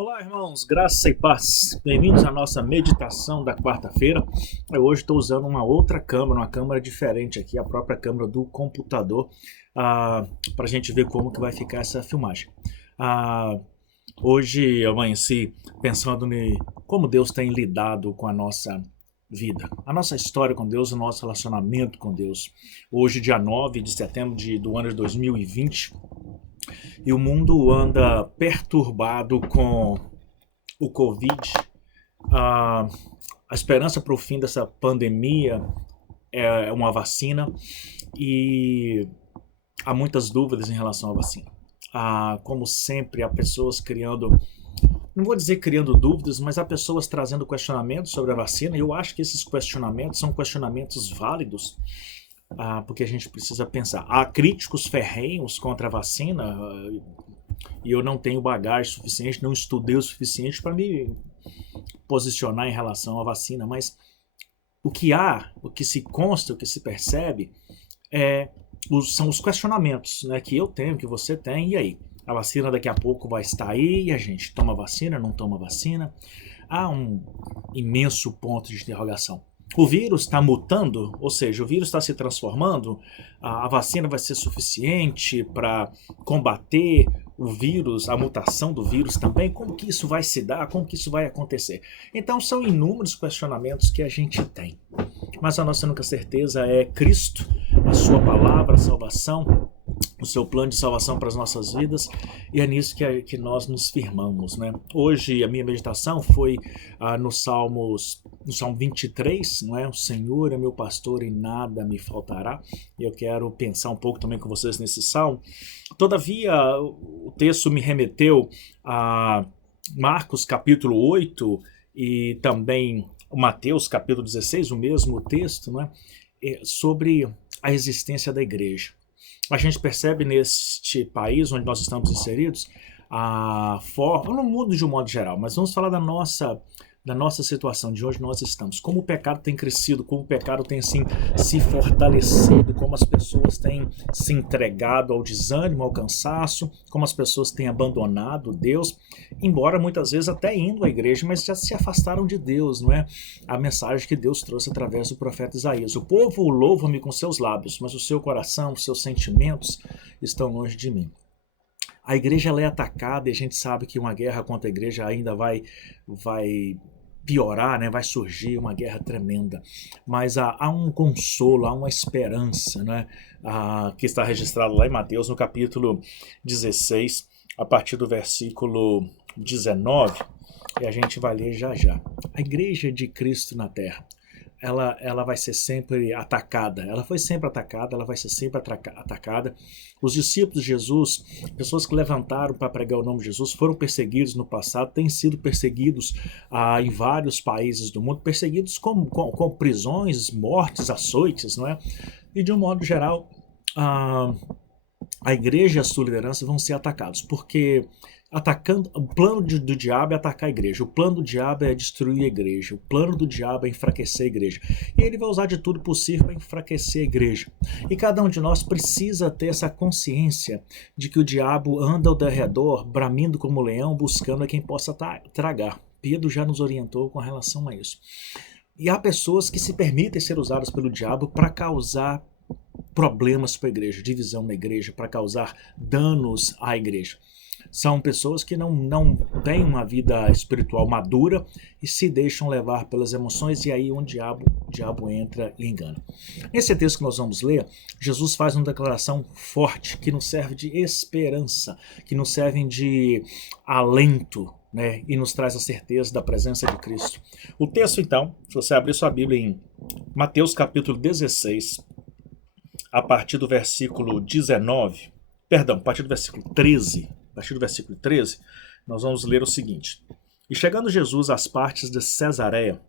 Olá, irmãos, graça e paz. Bem-vindos à nossa meditação da quarta-feira. Eu hoje estou usando uma outra câmera, uma câmera diferente aqui, a própria câmera do computador, para a gente ver como que vai ficar essa filmagem. Ah, Hoje eu amanheci pensando em como Deus tem lidado com a nossa vida, a nossa história com Deus, o nosso relacionamento com Deus. Hoje, dia 9 de setembro do ano de 2020, e o mundo anda perturbado com o Covid. A, a esperança para o fim dessa pandemia é uma vacina e há muitas dúvidas em relação à vacina. Como sempre, há pessoas criando, não vou dizer criando dúvidas, mas há pessoas trazendo questionamentos sobre a vacina, e eu acho que esses questionamentos são questionamentos válidos, porque a gente precisa pensar. Há críticos ferrenhos contra a vacina, e eu não tenho bagagem suficiente, não estudei o suficiente para me posicionar em relação à vacina, mas o que se consta, o que se percebe são os questionamentos, né, que eu tenho, que você tem, e aí? A vacina daqui a pouco vai estar aí, e a gente toma vacina, não toma vacina? Há um imenso ponto de interrogação. O vírus está mutando, ou seja, o vírus está se transformando, a vacina vai ser suficiente para combater o vírus, a mutação do vírus também, como que isso vai se dar, como que isso vai acontecer. Então são inúmeros questionamentos que a gente tem. Mas a nossa única certeza é Cristo, a sua palavra, a salvação, o seu plano de salvação para as nossas vidas, e é nisso que nós nos firmamos, né? Hoje a minha meditação foi no Salmo 23, não é? O Senhor é meu pastor e nada me faltará. E eu quero pensar um pouco também com vocês nesse salmo. Todavia, o texto me remeteu a Marcos capítulo 8 e também Mateus capítulo 16, o mesmo texto, não é? Sobre a existência da igreja. A gente percebe neste país onde nós estamos inseridos, a forma, no mundo de um modo geral, mas vamos falar da nossa situação, de onde nós estamos, como o pecado tem crescido, como o pecado tem assim, se fortalecido, como as pessoas têm se entregado ao desânimo, ao cansaço, como as pessoas têm abandonado Deus, embora muitas vezes até indo à igreja, mas já se afastaram de Deus, não é? A mensagem que Deus trouxe através do profeta Isaías: o povo louva-me com seus lábios, mas o seu coração, os seus sentimentos estão longe de mim. A igreja ela é atacada e a gente sabe que uma guerra contra a igreja ainda vai piorar, né? Vai surgir uma guerra tremenda. Mas há um consolo, há uma esperança, né? Que está registrado lá em Mateus, no capítulo 16, a partir do versículo 19, e a gente vai ler já já. A igreja de Cristo na terra, ela vai ser sempre atacada. Ela foi sempre atacada, ela vai ser sempre atacada. Os discípulos de Jesus, pessoas que levantaram para pregar o nome de Jesus, foram perseguidos no passado, têm sido perseguidos em vários países do mundo, perseguidos com prisões, mortes, açoites, não é? E de um modo geral, a igreja e a sua liderança vão ser atacados, porque o plano do diabo é atacar a igreja, o plano do diabo é destruir a igreja, o plano do diabo é enfraquecer a igreja, e ele vai usar de tudo possível para enfraquecer a igreja. E cada um de nós precisa ter essa consciência de que o diabo anda ao derredor, bramindo como leão, buscando a quem possa tragar. Pedro já nos orientou com relação a isso. E há pessoas que se permitem ser usadas pelo diabo para causar problemas para a igreja, divisão na igreja, para causar danos à igreja. São pessoas que não têm uma vida espiritual madura e se deixam levar pelas emoções, e aí o diabo entra e engana. Nesse texto que nós vamos ler, Jesus faz uma declaração forte que nos serve de esperança, que nos serve de alento, né, e nos traz a certeza da presença de Cristo. O texto, então, se você abrir sua Bíblia em Mateus capítulo 16, a partir do versículo 19, perdão, a partir do versículo 13, nós vamos ler o seguinte: E chegando Jesus às partes de Cesareia,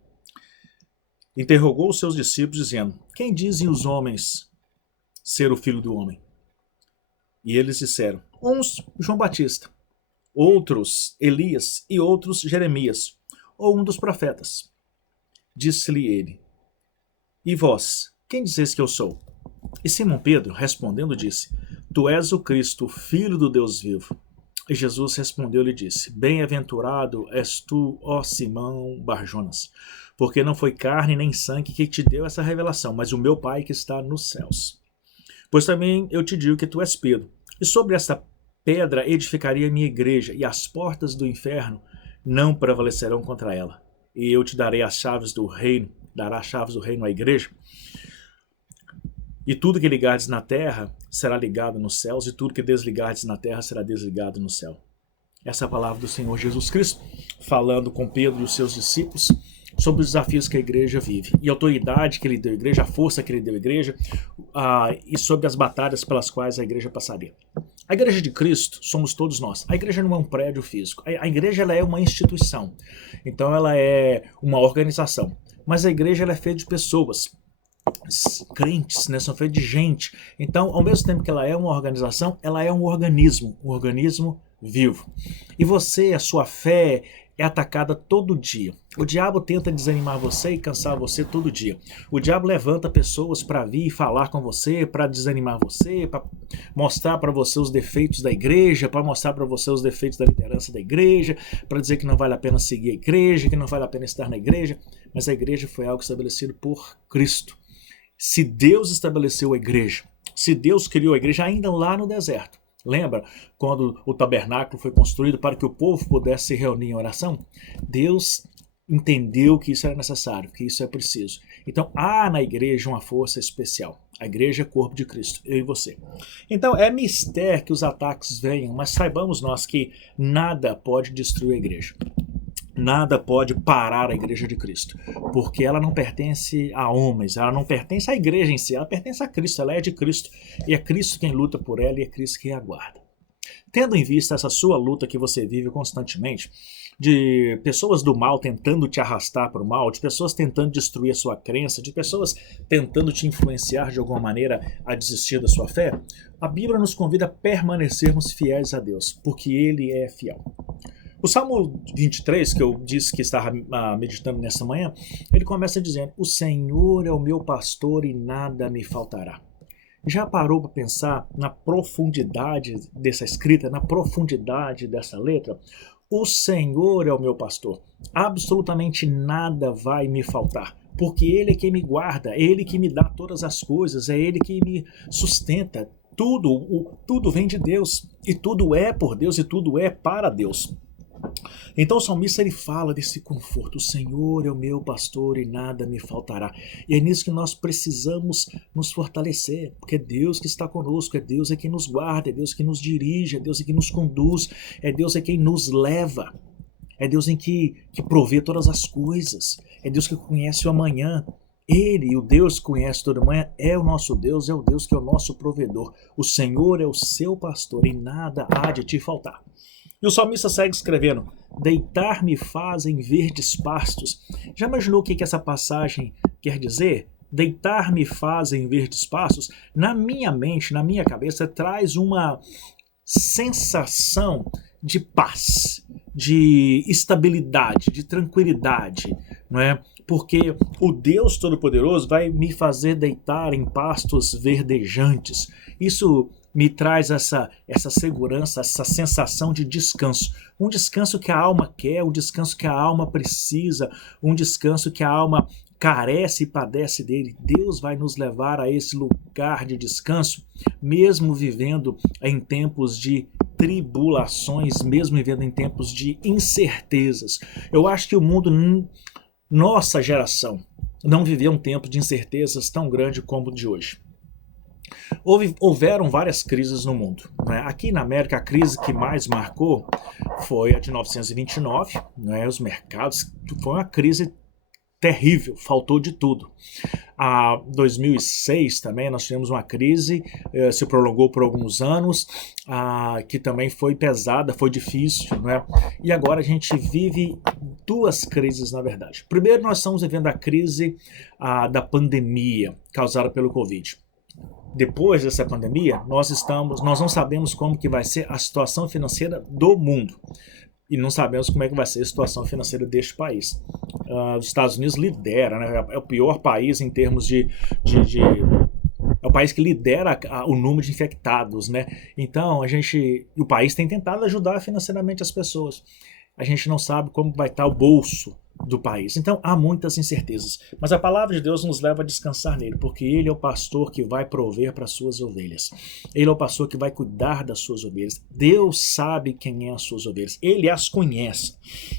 interrogou os seus discípulos, dizendo: Quem dizem os homens ser o Filho do Homem? E eles disseram: uns João Batista, outros Elias e outros Jeremias, ou um dos profetas. Disse-lhe ele: E vós, quem dizeis que eu sou? E Simão Pedro, respondendo, disse: Tu és o Cristo, o Filho do Deus vivo. E Jesus respondeu-lhe e disse: Bem-aventurado és tu, ó Simão Barjonas, porque não foi carne nem sangue que te deu essa revelação, mas o meu Pai que está nos céus. Pois também eu te digo que tu és Pedro, e sobre esta pedra edificaria a minha igreja, e as portas do inferno não prevalecerão contra ela. E eu te darei as chaves do reino, dará as chaves do reino à igreja. E tudo que ligares na terra será ligado nos céus, e tudo que desligares na terra será desligado no céu. Essa é a palavra do Senhor Jesus Cristo, falando com Pedro e os seus discípulos sobre os desafios que a igreja vive, e a autoridade que ele deu à igreja, a força que ele deu à igreja, e sobre as batalhas pelas quais a igreja passaria. A igreja de Cristo somos todos nós. A igreja não é um prédio físico. A igreja ela é uma instituição. Então ela é uma organização. Mas a igreja ela é feita de pessoas, crentes, né? São feitos de gente. Então, ao mesmo tempo que ela é uma organização, ela é um organismo vivo. E você, a sua fé é atacada todo dia. O diabo tenta desanimar você e cansar você todo dia. O diabo levanta pessoas para vir falar com você, para desanimar você, para mostrar para você os defeitos da igreja, para mostrar para você os defeitos da liderança da igreja, para dizer que não vale a pena seguir a igreja, que não vale a pena estar na igreja. Mas a igreja foi algo estabelecido por Cristo. Se Deus estabeleceu a igreja, se Deus criou a igreja ainda lá no deserto, lembra quando o tabernáculo foi construído para que o povo pudesse se reunir em oração? Deus entendeu que isso era necessário, que isso é preciso. Então há na igreja uma força especial. A igreja é o corpo de Cristo, eu e você. Então é mistério que os ataques venham, mas saibamos nós que nada pode destruir a igreja. Nada pode parar a igreja de Cristo, porque ela não pertence a homens, ela não pertence à igreja em si, ela pertence a Cristo, ela é de Cristo, e é Cristo quem luta por ela e é Cristo quem aguarda. Tendo em vista essa sua luta que você vive constantemente, de pessoas do mal tentando te arrastar para o mal, de pessoas tentando destruir a sua crença, de pessoas tentando te influenciar de alguma maneira a desistir da sua fé, a Bíblia nos convida a permanecermos fiéis a Deus, porque Ele é fiel. O Salmo 23, que eu disse que estava meditando nessa manhã, ele começa dizendo: O Senhor é o meu pastor e nada me faltará. Já parou para pensar na profundidade dessa escrita, na profundidade dessa letra? O Senhor é o meu pastor. Absolutamente nada vai me faltar, porque Ele é quem me guarda, é Ele que me dá todas as coisas, é Ele que me sustenta. Tudo vem de Deus, e tudo é por Deus, e tudo é para Deus. Então o salmista ele fala desse conforto: o Senhor é o meu pastor e nada me faltará. E é nisso que nós precisamos nos fortalecer, porque é Deus que está conosco, é Deus quem nos guarda, é Deus que nos dirige, é Deus que nos conduz, é Deus quem nos leva, é Deus que provê todas as coisas, é Deus que conhece o amanhã. Ele, o Deus que conhece todo amanhã, é o nosso Deus, é o Deus que é o nosso provedor. O Senhor é o seu pastor e nada há de te faltar. E o salmista segue escrevendo: deitar-me faz em verdes pastos. Já imaginou o que essa passagem quer dizer? Deitar-me faz em verdes pastos. Na minha mente, na minha cabeça, traz uma sensação de paz, de estabilidade, de tranquilidade, não é? Porque o Deus Todo-Poderoso vai me fazer deitar em pastos verdejantes. Isso me traz essa segurança, essa sensação de descanso. Um descanso que a alma quer, um descanso que a alma precisa, um descanso que a alma carece e padece dele. Deus vai nos levar a esse lugar de descanso, mesmo vivendo em tempos de tribulações, mesmo vivendo em tempos de incertezas. Eu acho que o mundo, nossa geração, não viveu um tempo de incertezas tão grande como o de hoje. Houveram várias crises no mundo, né? Aqui na América, a crise que mais marcou foi a de 1929, né? Os mercados, foi uma crise terrível, faltou de tudo. A 2006 também nós tivemos uma crise, se prolongou por alguns anos, que também foi pesada, foi difícil, né? E agora a gente vive duas crises, na verdade. Primeiro, nós estamos vivendo a crise da pandemia causada pelo Covid. Depois dessa pandemia, nós não sabemos como que vai ser a situação financeira do mundo. E não sabemos como é que vai ser a situação financeira deste país. Os Estados Unidos lidera, né? É o pior país em termos é o país que lidera o número de infectados, né? Então, o país tem tentado ajudar financeiramente as pessoas. A gente não sabe como vai estar o bolso do país. Então há muitas incertezas, mas a palavra de Deus nos leva a descansar nele, porque ele é o pastor que vai prover para as suas ovelhas. Ele é o pastor que vai cuidar das suas ovelhas. Deus sabe quem é as suas ovelhas. Ele as conhece.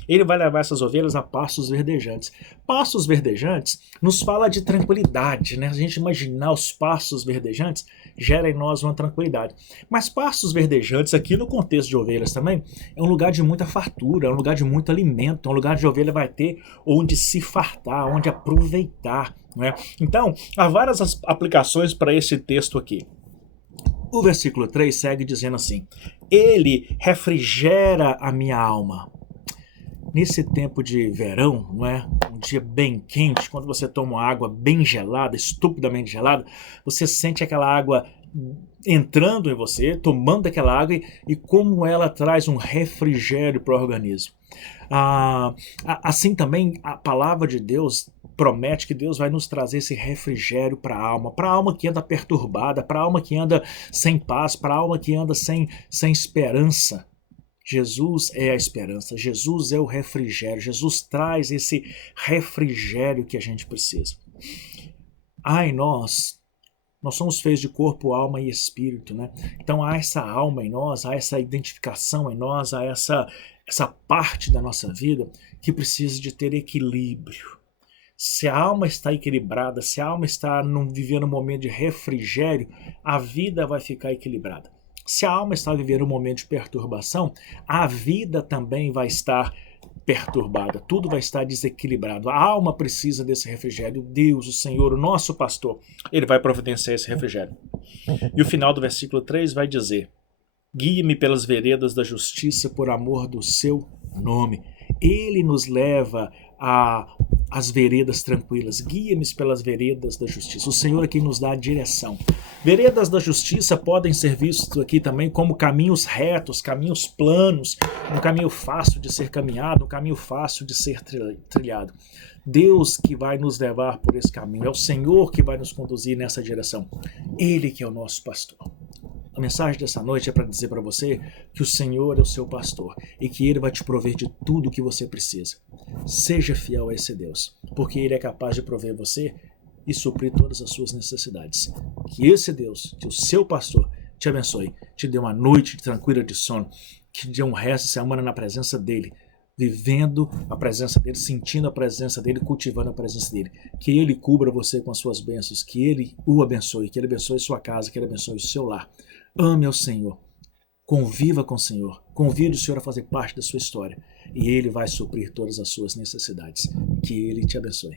Ele vai levar essas ovelhas a pastos verdejantes. Pastos verdejantes nos fala de tranquilidade, né? A gente imaginar os pastos verdejantes gera em nós uma tranquilidade. Mas pastos verdejantes aqui no contexto de ovelhas também é um lugar de muita fartura, é um lugar de muito alimento, é um lugar de ovelha vai ter onde se fartar, onde aproveitar, né? Então, há várias aplicações para esse texto aqui. O versículo 3 segue dizendo assim: ele refrigera a minha alma. Nesse tempo de verão, não é? Um dia bem quente, quando você toma uma água bem gelada, estupidamente gelada, você sente aquela água entrando em você, tomando aquela água e como ela traz um refrigério para o organismo. Assim também a palavra de Deus promete que Deus vai nos trazer esse refrigério para a alma que anda perturbada, para a alma que anda sem paz, para a alma que anda sem esperança. Jesus é a esperança, Jesus é o refrigério, Jesus traz esse refrigério que a gente precisa. Nós somos feitos de corpo, alma e espírito, né? Então há essa alma em nós, há essa identificação em nós, há essa parte da nossa vida que precisa de ter equilíbrio. Se a alma está equilibrada, se a alma está vivendo um momento de refrigério, a vida vai ficar equilibrada. Se a alma está vivendo um momento de perturbação, a vida também vai estar perturbada, tudo vai estar desequilibrado. A alma precisa desse refrigério. Deus, o Senhor, o nosso pastor, ele vai providenciar esse refrigério. E o final do versículo 3 vai dizer: guie-me pelas veredas da justiça por amor do seu nome. Ele nos leva às veredas tranquilas. Guia-me pelas veredas da justiça. O Senhor aqui nos dá a direção. Veredas da justiça podem ser vistos aqui também como caminhos retos, caminhos planos, um caminho fácil de ser caminhado, um caminho fácil de ser trilhado. Deus que vai nos levar por esse caminho, é o Senhor que vai nos conduzir nessa direção. Ele que é o nosso pastor. A mensagem dessa noite é para dizer para você que o Senhor é o seu pastor e que Ele vai te prover de tudo o que você precisa. Seja fiel a esse Deus, porque Ele é capaz de prover você e suprir todas as suas necessidades. Que esse Deus, que o seu pastor, te abençoe, te dê uma noite tranquila de sono, que te dê um resto de semana na presença dEle, vivendo a presença dEle, sentindo a presença dEle, cultivando a presença dEle. Que Ele cubra você com as suas bênçãos, que Ele o abençoe, que Ele abençoe sua casa, que Ele abençoe o seu lar. Ame ao Senhor, conviva com o Senhor, convide o Senhor a fazer parte da sua história e Ele vai suprir todas as suas necessidades. Que Ele te abençoe.